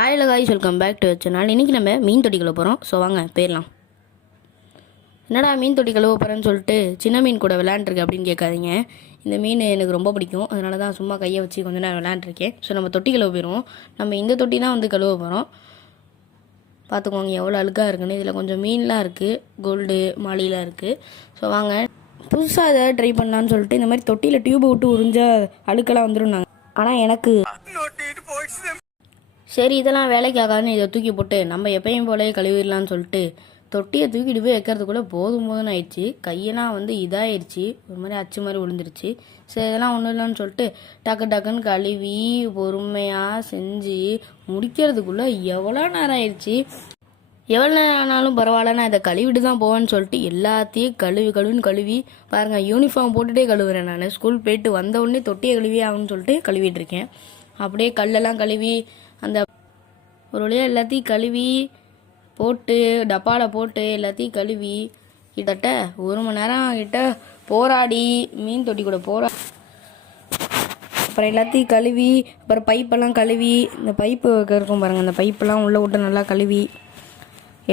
Hi guys, welcome back to channel. இன்றைக்கி நம்ம மீன் தொட்டி கழுவ போகிறோம். ஸோ வாங்க போயிடலாம். என்னடா மீன் தொட்டி கழுவ போகிறேன்னு சொல்லிட்டு சின்ன மீன் கூட விளையாண்டுருக்கு அப்படின்னு கேட்காதீங்க. இந்த மீன் எனக்கு ரொம்ப பிடிக்கும். அதனால தான் சும்மா கையை வச்சு கொஞ்ச நேரம் விளையாண்டுருக்கேன். ஸோ நம்ம தொட்டி கழுவ போயிடுவோம். நம்ம இந்த தொட்டி தான் வந்து கழுவ போகிறோம். பார்த்துக்கோங்க எவ்வளோ அழுக்காக இருக்குன்னு. இதில் கொஞ்சம் மீன்லாம் இருக்குது, கோல்டு மாலிலாம் இருக்குது. ஸோ வாங்க புதுசாக அதை ட்ரை பண்ணலான்னு சொல்லிட்டு இந்த மாதிரி தொட்டியில் டியூப் விட்டு உறிஞ்ச அழுக்கெல்லாம் வந்துடும். நாங்கள் ஆனால் எனக்கு சரி இதெல்லாம் வேலைக்கு ஆகாதுன்னு இதை தூக்கி போட்டு நம்ம எப்பயும் போலே கழுவிடலான்னு சொல்லிட்டு தொட்டியை தூக்கிட்டு போய் வைக்கிறதுக்குள்ளே போதும்னு ஆயிடுச்சு. கையெல்லாம் வந்து இதாகிடுச்சு, ஒரு மாதிரி அச்சு மாதிரி விழுந்துருச்சு. சரி இதெல்லாம் ஒன்றும் இல்லைன்னு சொல்லிட்டு டக்குன்னு கழுவி பொறுமையாக செஞ்சு முடிக்கிறதுக்குள்ளே எவ்வளோ நேரம் ஆயிடுச்சு. எவ்வளோ நேரம் ஆனாலும் பரவாயில்ல, நான் இதை கழுவிட்டு தான் போவேன்னு சொல்லிட்டு எல்லாத்தையும் கழுவி பாருங்கள். யூனிஃபார்ம் போட்டுகிட்டே கழுவுறேன். நான் ஸ்கூல் போயிட்டு வந்த உடனே தொட்டியை கழுவி ஆகும்னு சொல்லிட்டு கழுவிட்டு இருக்கேன். அப்படியே கல்லெல்லாம் கழுவி அந்த ஒரு வழியாக எல்லாத்தையும் கழுவி போட்டு டப்பாவில் போட்டு எல்லாத்தையும் கழுவி கிட்டத்தட்ட 1 மணி நேரம் கிட்ட போராடி மீன் தொட்டி கூட அப்புறம் எல்லாத்தையும் கழுவி அப்புறம் பைப்பெல்லாம் கழுவி இந்த பைப்பு இருக்கும் பாருங்கள், அந்த பைப்பெல்லாம் உள்ளே விட்டு நல்லா கழுவி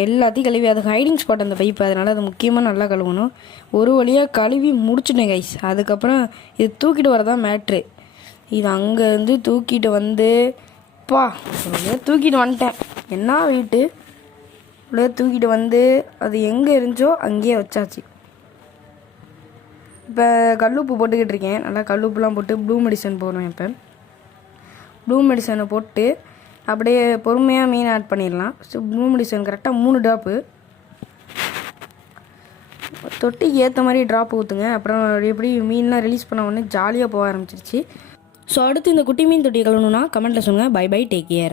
எல்லாத்தையும் கழுவி அது ஹைடிங் ஸ்பாட் அந்த பைப்பு, அதனால் அது முக்கியமாக நல்லா கழுவணும். ஒரு வழியாக கழுவி முடிச்சுட்டேன் கைஸ். அதுக்கப்புறம் இது தூக்கிட்டு வரதான் மேட்ரு. இது அங்கேருந்து தூக்கிட்டு வந்து தூக்கிட்டு வந்துட்டேன். என்ன வீட்டு தூக்கிட்டு வந்து அது எங்கே இருந்துச்சோ அங்கேயே வச்சாச்சு. இப்போ கல்லுப்பு போட்டுக்கிட்டு இருக்கேன். நல்லா கல்லுப்புலாம் போட்டு ப்ளூ மெடிசன் போடுவேன். இப்போ ப்ளூ மெடிசனை போட்டு அப்படியே பொறுமையாக மீன் ஆட் பண்ணிடலாம். ஸோ ப்ளூ மெடிசன் கரெக்டாக 3 ட்ராப்பு தொட்டிக்கு ஏற்ற மாதிரி ட்ராப் ஊற்றுங்க. அப்புறம் எப்படி மீன்லாம் ரிலீஸ் பண்ண உடனே ஜாலியாக போக ஆரம்பிச்சிருச்சு. ஸோ அடுத்து இந்த குட்டி மீன் தொட்டியை கழுவணுன்னா கமெண்ட்டில் சொல்லுங்கள். Bye bye, take care.